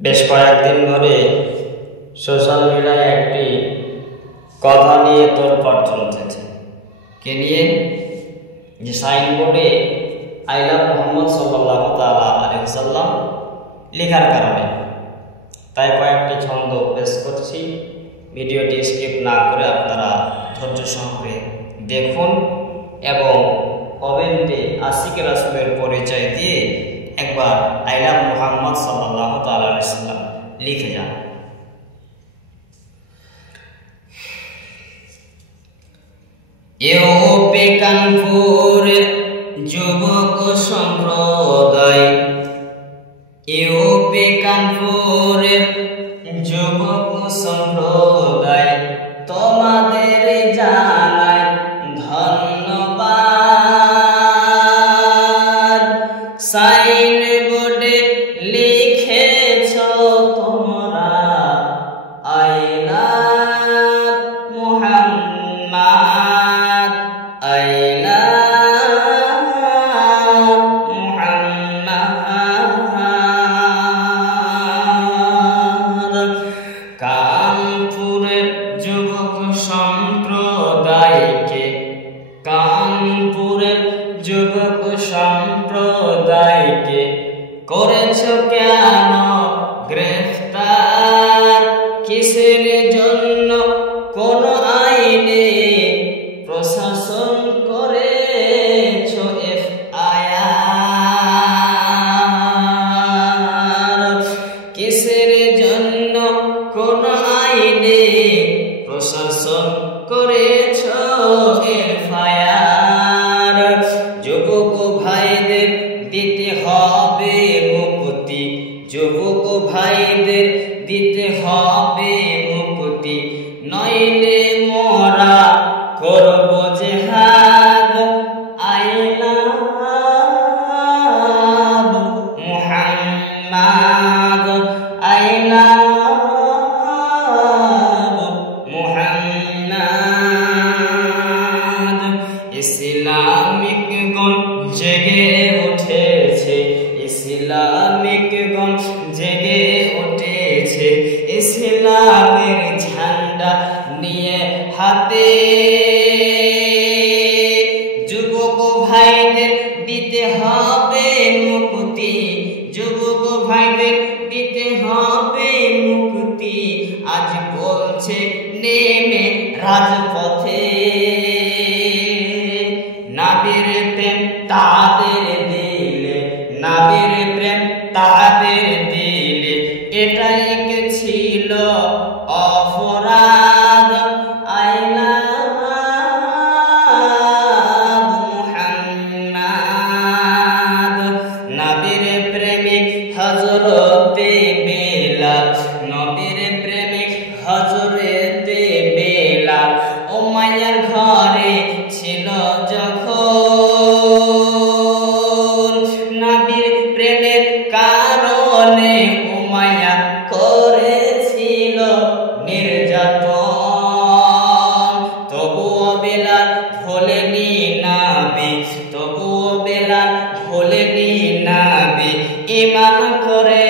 বেশ কয়েকদিন ধরে সোশ্যাল মিডিয়ায় একটি কথা নিয়ে তোলপাড় চলতেছে। কে নিয়ে? যে সাইনবোর্ডে আই লাভ মোহাম্মদ সাল্লাল্লাহু তাআলা আলাইহি ওয়াসাল্লাম লেখার কারণে। তাই কয়েকটি ছন্দ পেশ করছি, ভিডিওটি স্কিপ না করে আপনারা ধৈর্য সহকারে দেখুন এবং কমেন্টে আশিকে রাসূলের পরিচয় দিয়ে একবার আই লাভ মোহাম্মদ সাল্লাল্লাহু তাআলা আলাইহি ওয়াসাল্লাম লিখে যান। ইউপি কানপুরের যুবক সম্প্রদায়, ইউপি কানপুরের যুবক সম্প্রদায়, তোমাদের জানাই ধন্যবাদ। সাইনবোর্ডে লিখেছ তোমরা I love Muhammad, I love Muhammad. কানপুরের যুবক সম্প্রদায়কে, কানপুরের যুবক সম্প্রদায়কে করেছ কেন গ্রেফতার? কিসের জন্য? কোন আইনে? প্রশাসন করেছ এফআইআর। কিসের জন্য? কোন আইনে? প্রশাসন করেছ এফআইআর। যুবক ভাইদের দিতে হবে মুক্তি, যুবক ভাইদের দিতে হবে মুক্তি, নইলে মোরা করব জিহাদ। I love Muhammad, I love Muhammad. Islamic গণ জেগে উঠেছে, ইসলামিক গণ জেগে উঠেছে, ইসলামের ঝান্ডা নিয়ে হাতে। যুবক ভাইদের দিতে হবে মুক্তি, যুবক ভাইদের দিতে হবে মুক্তি। আজ বলছে নেমে রাজপথে, নবীর প্রেম তাদের দিলে, নবীর প্রেম তাদের দিলে, এটাই কি ছিল অপরাধ? I love Muhammad. নবীর প্রেমিক হযরতে বেলাল, নবীর প্রেমিক হযরতে বেলাল উমাইয়ার ঘরে ছিল যখন। নবীর প্রেমের কারণে উমাইয়া করেছিল নির্যাতন। তবুও বেলাল ভোলেনি নবী, তবুও বেলাল ভোলেনি নবী, ঈমান করে